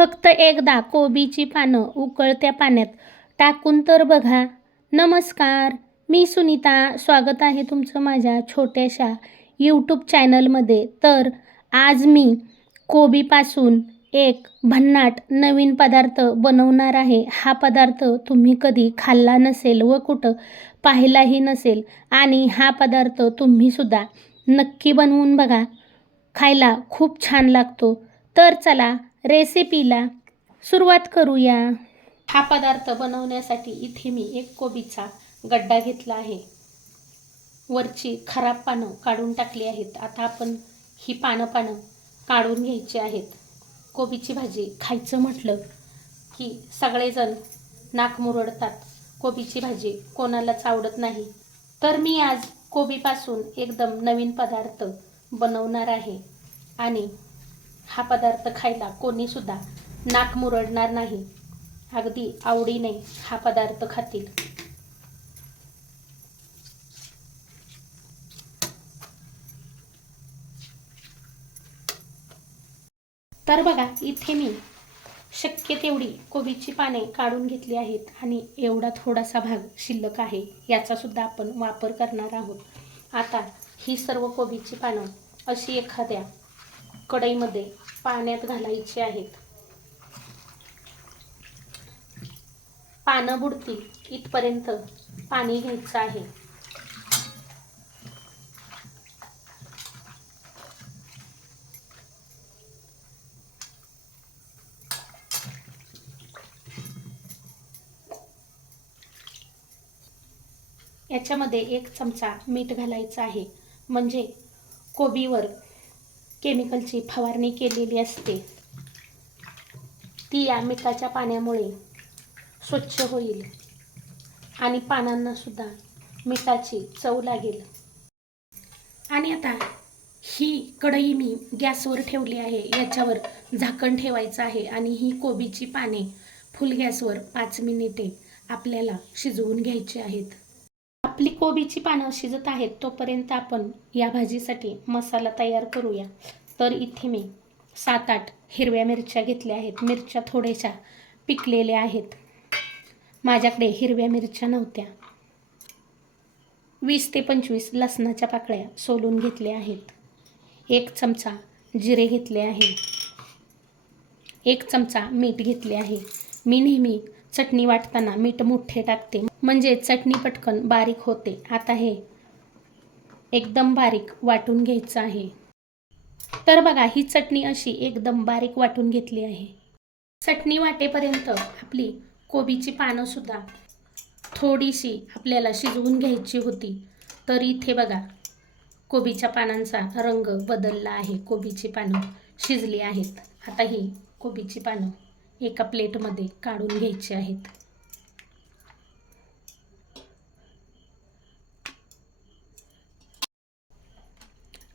फक्त एकदा कोबीची पानं उकळत्या पाण्यात टाकून तर बघा. नमस्कार मी सुनीता. स्वागत आहे तुमचं माझ्या छोट्याशा यूट्यूब चॅनलमध्ये तर आज मी कोबीपासून एक भन्नाट नवीन पदार्थ बनवणार आहे. हा पदार्थ तुम्ही कधी खाल्ला नसेल व कुठं पाहिलाही नसेल आणि हा पदार्थ तुम्हीसुद्धा नक्की बनवून बघा. खायला खूप छान लागतो. तर चला रेसिपीला सुरुवात करूया. हा पदार्थ बनवण्यासाठी इथे मी एक कोबीचा गड्डा घेतला आहे. वरची खराब पानं काढून टाकली आहेत. आता आपण ही पानं पानं काढून घ्यायची आहेत. कोबीची भाजी खायचं म्हटलं की सगळेजण नाक मुरडतात. कोबीची भाजी कोणालाच आवडत नाही. तर मी आज कोबीपासून एकदम नवीन पदार्थ बनवणार आहे. आणि हा पदार्थ खायला कोणीसुद्धा नाक मुरडणार नाही. अगदी आवडीने हा पदार्थ खातील. तर बघा इथे मी शक्य तेवढी कोबीची पाने काढून घेतली आहेत आणि एवढा थोडासा भाग शिल्लक आहे. याचा सुद्धा आपण वापर करणार आहोत. आता ही सर्व कोबीची पानं अशी एखाद्या कढईमध्ये पाण्यात घालायचे आहेत. पानं बुडतील इथपर्यंत पाणी घ्यायचं आहे. याच्यामध्ये एक चमचा मीठ घालायचं आहे. म्हणजे कोबीवर केमिकलची फवारणी केलेली असते. ती या मिठाच्या पाण्यामुळे स्वच्छ होईल आणि पानांना सुद्धा मिठाची चव लागेल. आणि आता ही कढई मी गॅसवर ठेवली आहे. याच्यावर झाकण ठेवायचं आहे आणि ही कोबीची पाने फुल गॅसवर पाच मिनिटे आपल्याला शिजवून घ्यायची आहेत. आपली कोबीची पानं शिजत आहेत तोपर्यंत आपण या भाजीसाठी मसाला तयार करूया. तर इथे मी सात आठ हिरव्या मिरच्या घेतल्या आहेत. मिरच्या थोड्याशा पिकलेल्या आहेत. माझ्याकडे हिरव्या मिरच्या नव्हत्या. वीस ते पंचवीस लसणाच्या पाकळ्या सोलून घेतल्या आहेत. एक चमचा जिरे घेतले आहे. एक चमचा मीठ घेतले आहे. मी नेहमी चटणी वाटताना मीठ मोठे टाकते. म्हणजे चटणी पटकन बारीक होते. आता हे एकदम बारीक वाटून घ्यायचं आहे. तर बघा ही चटणी अशी एकदम बारीक वाटून घेतली आहे. चटणी वाटेपर्यंत आपली कोबीची पानं सुद्धा थोडीशी आपल्याला शिजवून घ्यायची होती. तर इथे बघा कोबीच्या पानांचा रंग बदलला आहे. कोबीची पानं शिजली आहेत. आता ही कोबीची पानं एका प्लेटमध्ये काढून घ्यायची आहेत.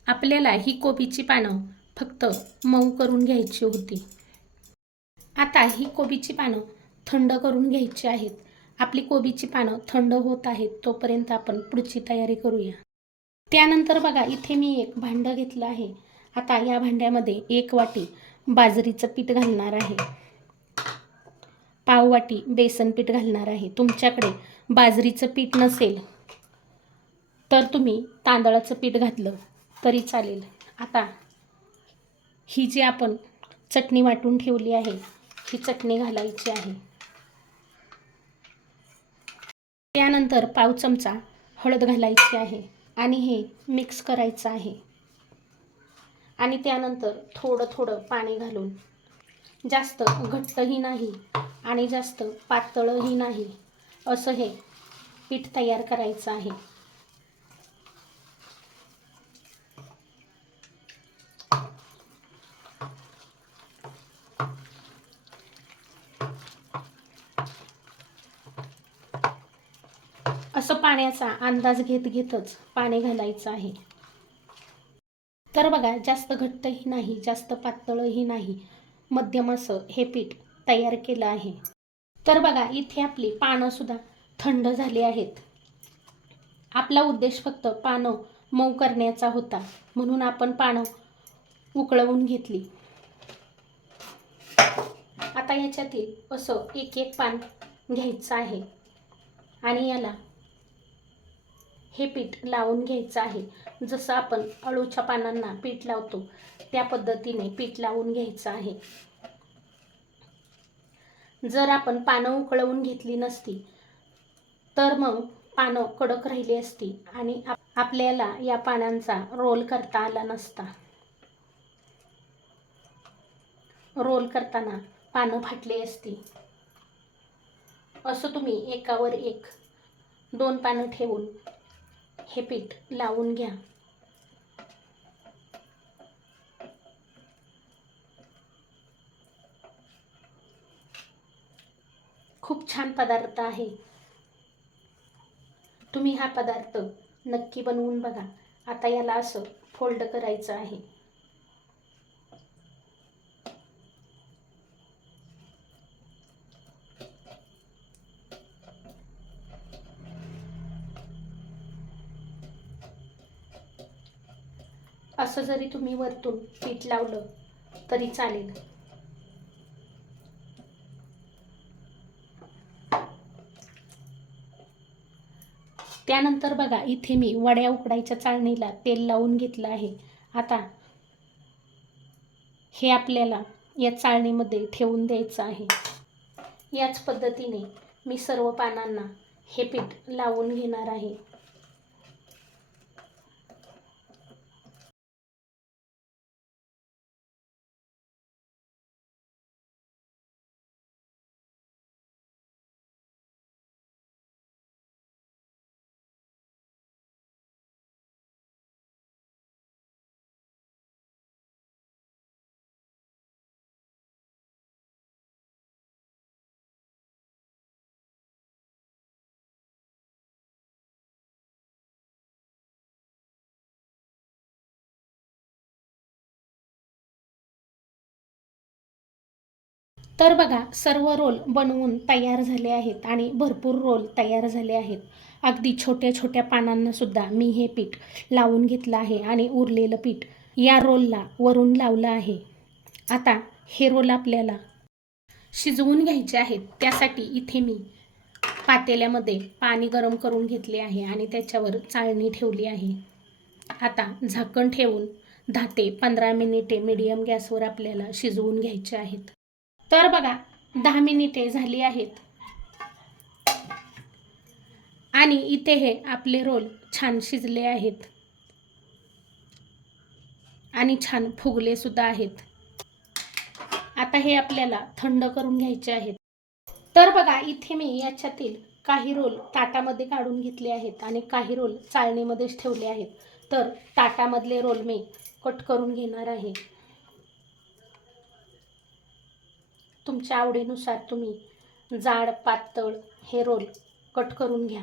आपल्याला ही कोबीची पानं फक्त मऊ करून घ्यायची होती. आता ही कोबीची पानं थंड करून घ्यायची आहेत. आपली कोबीची पानं थंड होत आहेत तोपर्यंत आपण पुढची तयारी करूया. त्यानंतर बघा इथे मी एक भांडं घेतलं आहे. आता या भांड्यामध्ये एक वाटी बाजरीचं पीठ घालणार आहे. पाव वाटी बेसन पीठ घालणार आहे. तुमच्याकडे बाजरीचं पीठ नसेल तर तुम्ही तांदळाचं पीठ घातलं तरी चालेल. आता ही जी आपण चटणी वाटून ठेवली आहे ही चटणी घालायची आहे. त्यानंतर पाव चमचा हळद घालायची आहे आणि हे मिक्स करायचं आहे. आणि त्यानंतर थोडं थोडं पाणी घालून जास्त घट्टही नाही आणि जास्त पातळही नाही असं हे पीठ तयार करायचं आहे. असं पाण्याचा अंदाज घेत घेतच पाणी घालायचं आहे. तर बघा जास्त घट्टही नाही जास्त पातळही नाही मध्यम असं हे पीठ तयार केलं आहे. तर बघा इथे आपली पानं सुद्धा थंड झाली आहेत. आपला उद्देश फक्त पानं मऊ करण्याचा होता. म्हणून आपण पानं उकळवून घेतली. आता याच्यातील असं एक एक पान घ्यायचं आहे. आणि याला हे पीठ लावून घ्यायचं आहे. जसं आपण अळूच्या पानांना पीठ लावतो त्या पद्धतीने पीठ लावून घ्यायचं आहे. जर आपण पानं उकळवून घेतली नसती तर मग पानं कडक राहिली असती आणि आपल्याला या पानांचा रोल करता आला नसता. रोल करताना पानं फाटली असती. असं तुम्ही एकावर एक दोन पानं ठेवून हे पीठ लावून घ्या. खूप छान पदार्थ आहे. तुम्ही हा पदार्थ नक्की बनवून बघा. आता याला असं फोल्ड करायचं आहे. असं जरी तुम्ही वरतून पीठ लावलं तरी चालेल. त्यानंतर बघा इथे मी वड्या उकडायच्या चाळणीला तेल लावून घेतलं आहे. आता हे आपल्याला या चाळणीमध्ये ठेवून द्यायचं आहे. याच पद्धतीने मी सर्व पानांना हे पीठ लावून घेणार आहे. तर बघा सर्व रोल बनवून तयार झाले आहेत आणि भरपूर रोल तयार झाले आहेत. अगदी छोट्या छोट्या पानांनासुद्धा मी हे पीठ लावून घेतलं आहे आणि उरलेलं पीठ या रोलला वरून लावलं आहे. आता हे रोल आपल्याला शिजवून घ्यायचे आहेत. त्यासाठी इथे मी पातेल्यामध्ये पाणी गरम करून घेतले आहे आणि त्याच्यावर चाळणी ठेवली आहे. आता झाकण ठेवून दहा ते पंधरा मिनिटे मीडियम गॅसवर आपल्याला शिजवून घ्यायचे आहेत. तर बघा दहा मिनिटे झाली आहेत. आणि इथे हे आपले रोल छान शिजले आहेत. आणि छान फुगले सुद्धा आहेत. आता हे आपल्याला थंड करून घ्यायचे आहेत. तर बघा इथे मी याच्यातील काही रोल ताटामध्ये काढून घेतले आहेत आणि काही रोल चाळणीमध्येच ठेवले आहेत. तर ताटामधले रोल मी कट करून घेणार आहे. तुमच्या आवडीनुसार तुम्ही जाड पातळ हे रोल कट करून घ्या.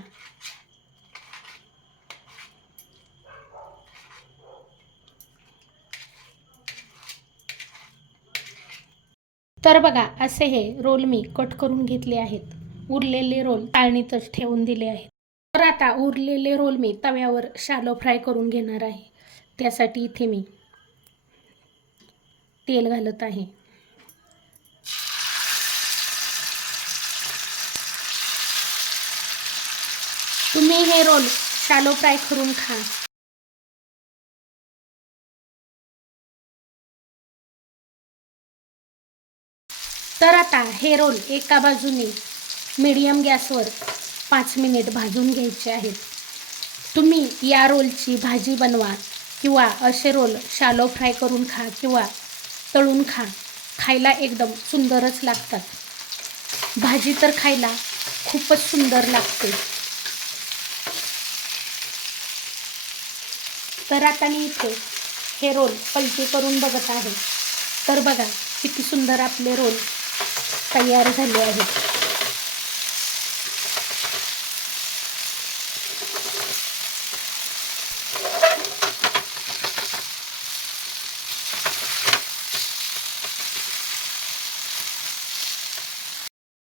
तर बघा असे हे रोल मी कट करून घेतले आहेत. उरलेले रोल टाळणीतच ठेवून दिले आहेत. तर आता उरलेले रोल मी तव्यावर शालो फ्राय करून घेणार आहे. त्यासाठी इथे मी तेल घालत आहे. तुम्ही हे रोल शालो फ्राय करून खा. तर आता हे रोल एका बाजूने मीडियम गॅसवर पाच मिनिट भाजून घ्यायचे आहेत. तुम्ही या रोलची भाजी बनवा किंवा असे रोल शालो फ्राय करून खा किंवा तळून खा. खायला एकदम सुंदरच लागतात. भाजी तर खायला खूपच सुंदर लागते. तर आता मी इथे हे रोल पलटी करून बघत आहे. तर बघा किती सुंदर आपले रोल तयार झाले आहेत.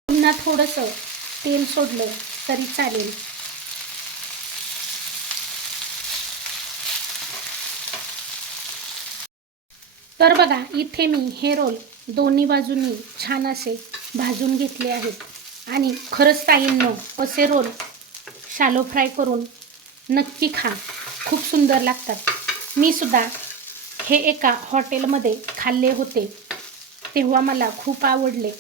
पुन्हा थोडंसं तेल सोडलं तरी चालेल. तर बघा इथे मी हे रोल दोन्ही बाजूंनी छान असे भाजून घेतले आहेत. आणि खरंच ताईंनो असे रोल शालो फ्राय करून नक्की खा. खूप सुंदर लागतात. मी सुद्धा हे एका हॉटेलमध्ये खाल्ले होते. तेव्हा मला खूप आवडले.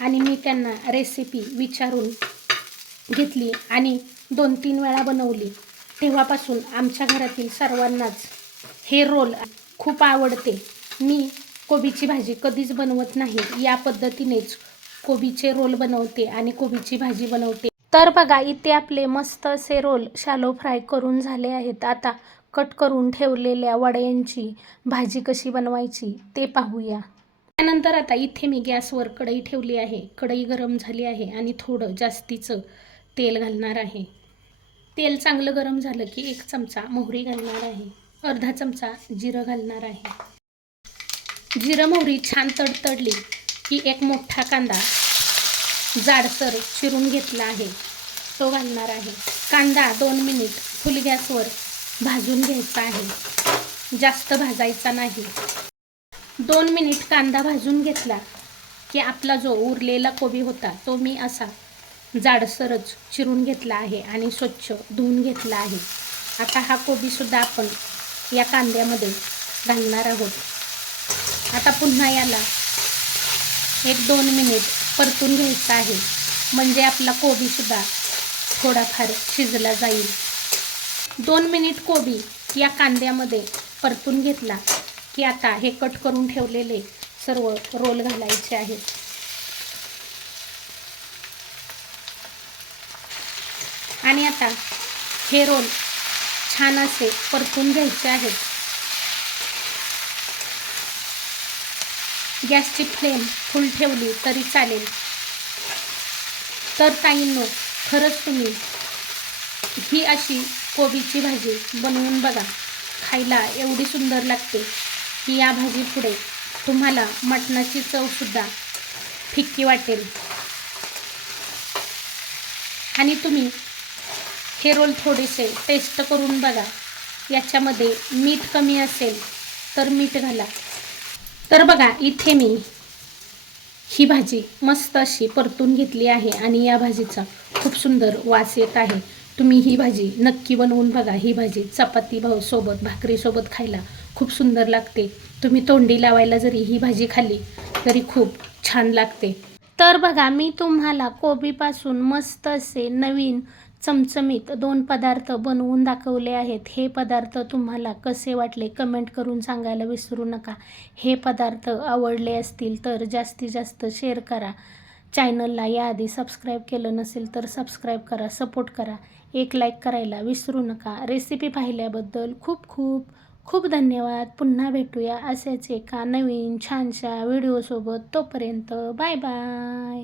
आणि मी त्यांना रेसिपी विचारून घेतली आणि दोन तीन वेळा बनवली. तेव्हापासून आमच्या घरातील सर्वांनाच हे रोल खूप आवडते. मी कोबीची भाजी कधीच बनवत नाही. या पद्धतीनेच कोबीचे रोल बनवते आणि कोबीची भाजी बनवते. तर बघा इथे आपले मस्त असे रोल शालो फ्राय करून झाले आहेत. आता कट करून ठेवलेल्या वड्यांची भाजी कशी बनवायची ते पाहूया. त्यानंतर आता इथे मी गॅसवर कढई ठेवली आहे. कढई गरम झाली आहे आणि थोडं जास्तीचं तेल घालणार आहे. तेल चांगलं गरम झालं की एक चमचा मोहरी घालणार आहे. अर्धा चमचा जिरं घालणार आहे. जिरं मोहरी छान तडतडली. की एक मोठा कांदा जाडसर चिरून घेतला आहे. तो घालणार आहे. कांदा दोन मिनिट फुल गॅसवर भाजून घ्यायचा आहे. जास्त भाजायचा नाही. दोन मिनिट कांदा भाजून घेतला की आपला जो उरलेला कोबी होता तो मी असा जाडसरच चिरून घेतला आहे आणि स्वच्छ धुवून घेतला आहे. आता हा कोबीसुद्धा आपण या कांद्यामध्ये घालणार आहोत. आता पुन्हा याला एक दोन मिनिट परतून घ्यायचं आहे. म्हणजे आपला कोबीसुद्धा थोडाफार शिजला जाईल. दोन मिनिट कोबी या कांद्यामध्ये परतून घेतला की आता हे कट करून ठेवलेले सर्व रोल घालायचे आहेत. आणि आता हे रोल छान असे परतून घ्यायचे आहेत. गॅसची फ्लेम फुल ठेवली तरी चालेल. तर ताईंनो खरंच तुम्ही ही अशी कोबीची भाजी बनवून बघा. खायला एवढी सुंदर लागते. की या भाजी पुढे तुम्हाला मटणाची चवसुद्धा फिक्की वाटेल. आणि तुम्ही हे रोल थोडेसे टेस्ट करून बघा. याच्यामध्ये मीठ कमी असेल तर मीठ घाला. तर बघा इथे मी ही भाजी मस्त अशी परतून घेतली आहे आणि या भाजीचा खूप सुंदर वास येत आहे. तुम्ही ही भाजी नक्की बनवून बघा. ही भाजी चपाती भाऊ सोबत भाकरीसोबत खायला खूप सुंदर लागते. तुम्ही तोंडी लावायला जरी ही भाजी खाल्ली तरी खूप छान लागते. तर बघा मी तुम्हाला कोबीपासून मस्त असे नवीन चमचमीत दोन पदार्थ बनवून दाखवले आहेत. हे पदार्थ तुम्हाला कसे वाटले? कमेंट करून सांगायला विसरू नका. हे पदार्थ आवडले असतील तर जास्तीत जास्त शेअर करा. चॅनलला याआधी सबस्क्राईब केलं नसेल तर सबस्क्राईब करा सपोर्ट करा. एक लाईक करायला विसरू नका. रेसिपी पाहिल्याबद्दल खूप खूप खूप धन्यवाद. पुन्हा भेटूया असेच एका नवीन छानशा व्हिडिओसोबत. तोपर्यंत बाय बाय.